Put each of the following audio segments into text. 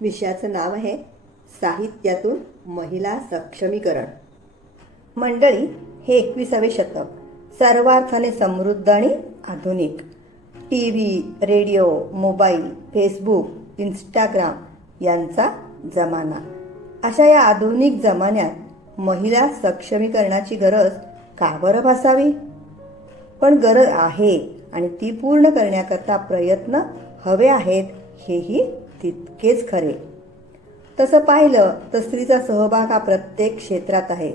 विषयाचं नाव आहे साहित्यातून महिला सक्षमीकरण. मंडळी, हे 21वे शतक सर्वार्थाने समृद्ध आणि आधुनिक. TV, radio, mobile, Facebook, Instagram यांचा जमाना. अशा या आधुनिक जमान्यात महिला सक्षमीकरणाची गरज का बरं भासावी? पण गरज आहे आणि ती पूर्ण करण्याकरता प्रयत्न हवे आहेत, हेही तितकेच खरे. तसं पाहिलं तर स्त्रीचा सहभाग हा प्रत्येक क्षेत्रात आहे.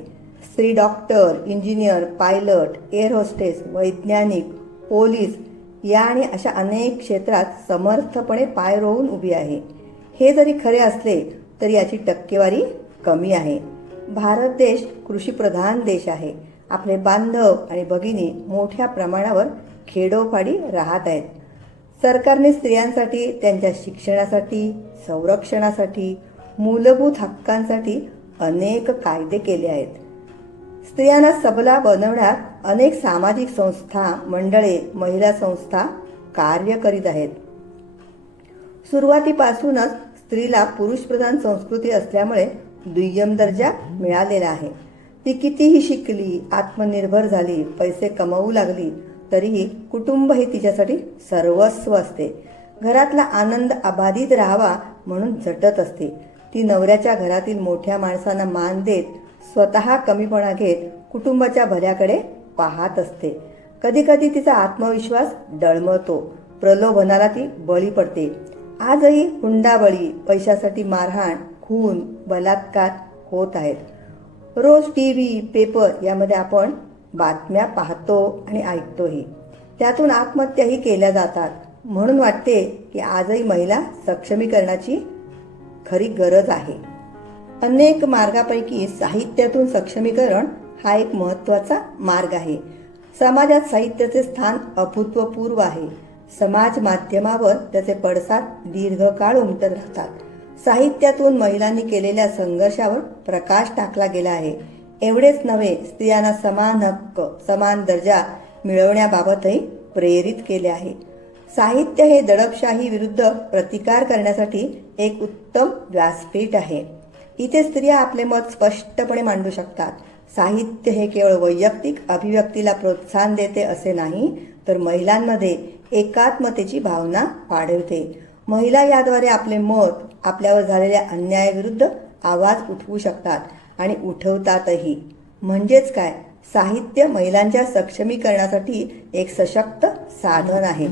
स्त्री doctor, engineer, pilot, air hostess, वैज्ञानिक, पोलीस या आणि अशा अनेक क्षेत्रात समर्थपणे पाय रोवून उभी आहे. हे जरी खरे असले तरी याची टक्केवारी कमी आहे. भारत देश कृषीप्रधान देश आहे. आपले बांधव आणि भगिनी मोठ्या प्रमाणावर खेडोपाडी राहत आहेत. सरकारने स्त्रियांसाठी, त्यांच्या शिक्षणासाठी, संरक्षणासाठी, मूलभूत हक्कांसाठी अनेक कायदे केले आहेत. स्त्रियांना सबला बनवण्यात अनेक सामाजिक संस्था, मंडळे, महिला संस्था कार्य करीत आहेत. सुरुवातीपासूनच स्त्रीला पुरुषप्रधान संस्कृती असल्यामुळे दुय्यम दर्जा मिळालेला आहे. ती कितीही शिकली, आत्मनिर्भर झाली, पैसे कमवू लागली तरीही कुटुंब हे तिच्यासाठी सर्वस्व असते. घरातला आनंद अबाधित राहावा म्हणून झटत असते. ती नवऱ्याच्या घरातील मोठ्या माणसांना मान देत, स्वतः कमीपणा घेत कुटुंबाच्या भल्याकडे पाहत असते. कधी कधी तिचा आत्मविश्वास डळमळतो. प्रलोभनाला ती बळी पडते. आजही हुंडाबळी, पैशासाठी मारहाण, खून, बलात्कार होत आहेत. रोज टीव्ही, पेपर यामध्ये आपण बातम्या पाहतो आणि ऐकतोही. त्यातून आत्महत्याही केल्या जातात. म्हणून वाटते की आजही महिला सक्षमीकरणाची खरी गरज आहे. अनेक मार्गापैकी साहित्यातून सक्षमीकरण हा एक महत्त्वाचा मार्ग आहे. समाजात साहित्याचे स्थान अभूतपूर्व आहे. समाज माध्यमावर त्याचे पडसाद दीर्घकाळ उमटत राहतात. साहित्यातून महिलांनी केलेल्या संघर्षावर प्रकाश टाकला गेला आहे. एवढेच नव्हे, स्त्रियांना समान हक्क, समान दर्जा मिळवण्याबाबतही प्रेरित केले आहे. साहित्य हे दडपशाही विरुद्ध प्रतिकार करण्यासाठी एक उत्तम व्यासपीठ आहे. इथे स्त्रिया आपले मत स्पष्टपणे मांडू शकतात. साहित्य हे केवळ वैयक्तिक अभिव्यक्तीला प्रोत्साहन देते असे नाही, तर महिलांमध्ये एकात्मतेची भावना वाढवते. महिला याद्वारे आपले मत, आपल्यावर झालेल्या अन्यायाविरुद्ध आवाज उठवू शकतात आणि उठवतातही. म्हणजेच काय, साहित्य महिलांच्या सक्षमीकरणासाठी एक सशक्त साधन आहे.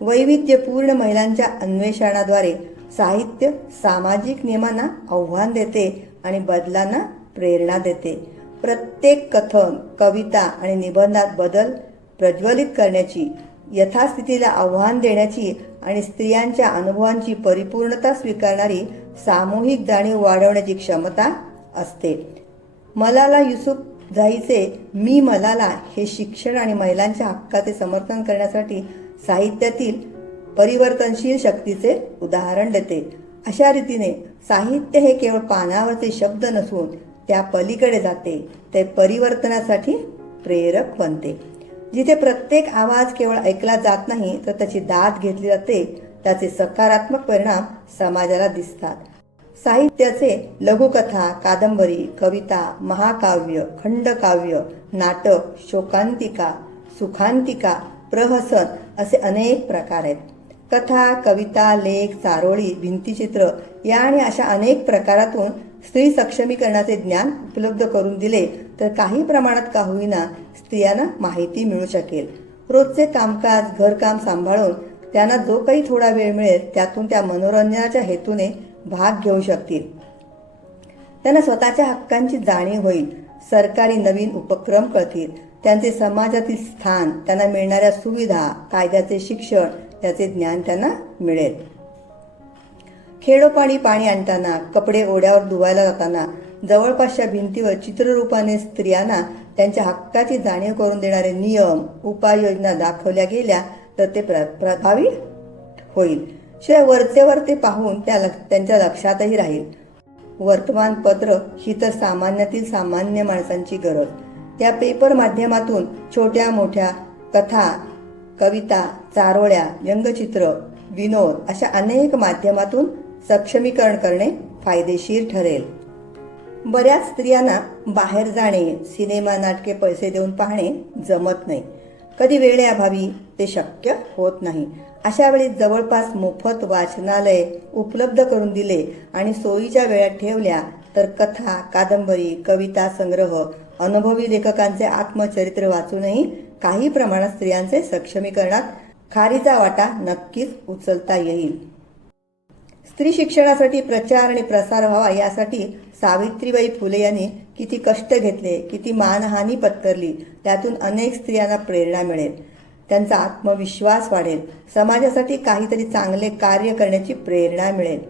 वैविध्यपूर्ण महिलांच्या अन्वेषणाद्वारे साहित्य सामाजिक नियमांना आव्हान देते आणि बदलांना प्रेरणा देते. प्रत्येक कथन, कविता आणि निबंधात बदल प्रज्वलित करण्याची, यथास्थितीला आव्हान देण्याची आणि स्त्रियांच्या अनुभवांची परिपूर्णता स्वीकारणारी सामूहिक जाणीव वाढवण्याची क्षमता असते. मलाला युसुफझाईचे मी मलाला हे शिक्षण आणि महिलांच्या हक्काचे समर्थन करण्यासाठी साहित्यातील परिवर्तनशील शक्तीचे उदाहरण देते. अशा रीतीने साहित्य हे केवळ पानावरचे शब्द नसून त्या पलीकडे जाते. ते परिवर्तनासाठी प्रेरक बनते. जिथे प्रत्येक आवाज केवळ ऐकला जात नाही, तर त्याची दाद घेतली जाते. त्याचे सकारात्मक परिणाम समाजाला दिसतात. साहित्याचे लघुकथा, कादंबरी, कविता, महाकाव्य, खंडकाव्य, नाटक, शोकांतिका, सुखांतिका, प्रहसन असे अनेक प्रकार आहेत. कथा, कविता, लेख, चारोळी, भिंतीचित्र या आणि अशा अनेक प्रकारातून स्त्री सक्षमीकरणाचे ज्ञान उपलब्ध करून दिले तर काही प्रमाणात का होईना स्त्रियांना माहिती मिळू शकेल. रोजचे कामकाज, घरकाम सांभाळून त्यांना जो काही थोडा वेळ मिळेल त्यातून त्या मनोरंजनाच्या हेतूने भाग घेऊ शकतील. त्यांना स्वतःच्या हक्कांची जाणीव होईल. सरकारी नवीन उपक्रम कळतील. त्यांचे समाजातील स्थान, त्यांना मिळणाऱ्या सुविधा, कायद्याचे शिक्षण याचे ज्ञान त्यांना मिळेल. खेडोपाडी पाणी आणताना, कपडे ओढ्यावर धुवायला जाताना जवळपासच्या भिंतीवर चित्ररूपाने स्त्रियांना त्यांच्या हक्काची जाणीव करून देणारे नियम, उपाययोजना दाखवल्या गेल्या तर ते प्रभावी होईल. शिवाय वरचेवर ते पाहून त्यांच्या लक्षातही राहील. वर्तमानपत्र ही तर सामान्यातील सामान्य माणसांची गरज. या पेपर माध्यमातून छोट्या मोठ्या कथा, कविता, चारोळ्या, व्यंगचित्र, विनोद अशा अनेक माध्यमातून सक्षमीकरण करणे फायदेशीर ठरेल. बऱ्याच स्त्रियांना बाहेर जाणे, सिनेमा नाटके पैसे देऊन पाहणे जमत नाही. कधी वेळेअभावी ते शक्य होत नाही. अशा वेळी जवळपास मोफत वाचनालय उपलब्ध करून दिले आणि सोयीच्या वेळात ठेवल्या तर कथा, कादंबरी, कविता संग्रह, अनुभवी लेखकांचे आत्मचरित्र वाचूनही काही प्रमाणात स्त्रियांचे सक्षमीकरणात खारीचा वाटा नक्कीच उचलता येईल. स्त्री शिक्षणासाठी प्रचार आणि प्रसार व्हावा यासाठी सावित्रीबाई फुले यांनी किती कष्ट घेतले, किती मानहानी पत्करली. त्यातून अनेक स्त्रियांना प्रेरणा मिळेल, त्यांचा आत्मविश्वास वाढेल, समाजासाठी काहीतरी चांगले कार्य करण्याची प्रेरणा मिळेल.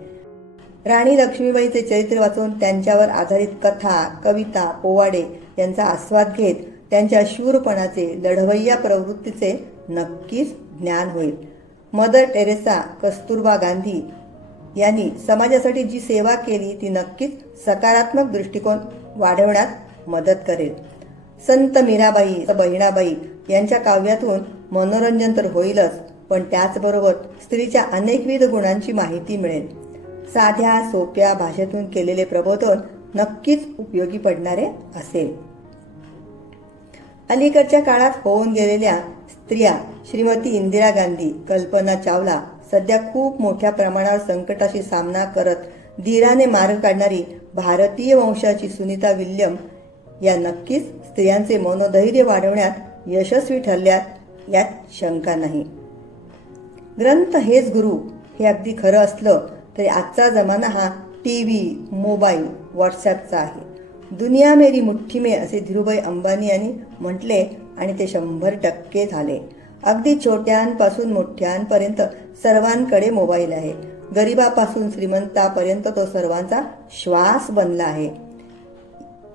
राणी लक्ष्मीबाईचे चरित्र वाचून त्यांच्यावर आधारित कथा, कविता, पोवाडे यांचा आस्वाद घेत त्यांच्या शूरपणाचे, लढवय्या प्रवृत्तीचे नक्कीच ज्ञान होईल. मदर टेरेसा, कस्तुरबा गांधी यांनी समाजासाठी जी सेवा केली ती नक्कीच सकारात्मक दृष्टिकोन वाढवण्यात मदत करेल. संत मीराबाई, बहिणाबाई यांच्या काव्यातून मनोरंजन तर होईलच, पण त्याचबरोबर स्त्रीच्या अनेकविध गुणांची माहिती मिळेल. साध्या सोप्या भाषेतून केलेले प्रबोधन नक्कीच उपयोगी पडणारे असेल. अलीकडच्या काळात होऊन गेलेल्या स्त्रिया श्रीमती इंदिरा गांधी, कल्पना चावला, सध्या खूप मोठ्या प्रमाणावर संकटाशी सामना करत धीराने मार्ग काढणारी भारतीय वंशाची सुनीता विल्यम या नक्कीच स्त्रियांचे मनोधैर्य वाढवण्यात यशस्वी ठरल्यात यात शंका नाही. ग्रंथ हेच गुरु हे अगदी खरं असलं तरी आजचा जमाना हा टीव्ही, मोबाईल, व्हॉट्सॲपचा आहे. दुनिया मेरी मुठ्ठी में असे धीरूभाई अंबानी यांनी म्हटले आणि ते 100% झाले. अगदी छोट्यांपासून मोठ्यांपर्यंत सर्वांकडे मोबाईल आहे. गरिबापासून श्रीमंतापर्यंत तो सर्वांचा श्वास बनला आहे.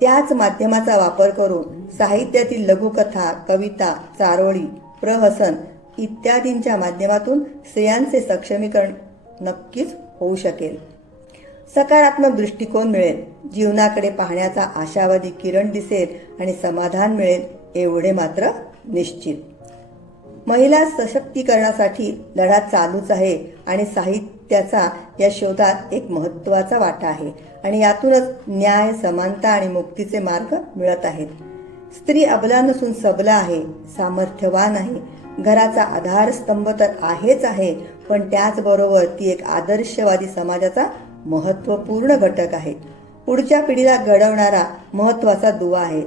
त्याच माध्यमाचा वापर करून साहित्यातील लघुकथा, कविता, चारोळी, प्रहसन इत्यादींच्या माध्यमातून स्त्रियांचे सक्षमीकरण नक्कीच होऊ शकेल. सकारात्मक दृष्टिकोन मिळेल, जीवनाकडे पाहण्याचा आशावादी किरण दिसेल आणि समाधान मिळेल एवढे मात्र निश्चित. महिला सशक्तीकरणासाठी लढा चालूच आहे आणि साहित्याचा या शोधात एक महत्त्वाचा वाटा आहे आणि यातूनच न्याय, समानता आणि मुक्तीचे मार्ग मिळत आहेत. स्त्री अबला नसून सबला आहे, सामर्थ्यवान आहे. घराचा आधारस्तंभ तर आहेच आहे, पण त्याचबरोबर ती एक आदर्शवादी समाजाचा महत्त्वपूर्ण घटक आहे. पुढच्या पिढीला घडवणारा महत्त्वाचा दुवा आहे.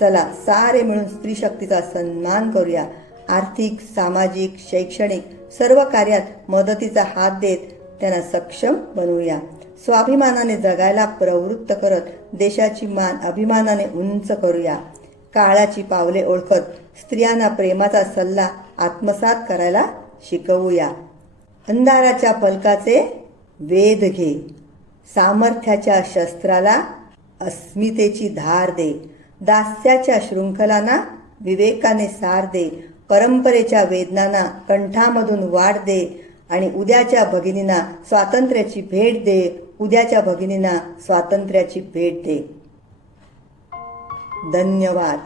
चला सारे मिळून स्त्री शक्तीचा सन्मान करूया. आर्थिक, सामाजिक, शैक्षणिक सर्व कार्यात मदतीचा हात देत त्यांना सक्षम बनवूया. स्वाभिमानाने जगायला प्रवृत्त करत देशाची मान अभिमानाने उंच करूया. काळाची पावले ओळखत स्त्रियांना प्रेमाचा सल्ला आत्मसात करायला शिकवूया. अंधाराच्या पलकाचे वेध घे, सामर्थ्याच्या शस्त्राला अस्मितेची धार दे, दास्याच्या शृंखलांना विवेकाने सार दे, परंपरेच्या वेदनांना कंठामधून वाढ दे आणि उद्याच्या भगिनींना स्वातंत्र्याची भेट दे. उद्याच्या भगिनींना स्वातंत्र्याची भेट दे. धन्यवाद.